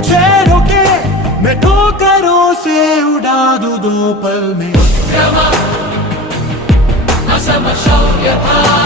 मुझे रोके मैं ठोकरों से उड़ा दूं 2 पल में असम शौर्य था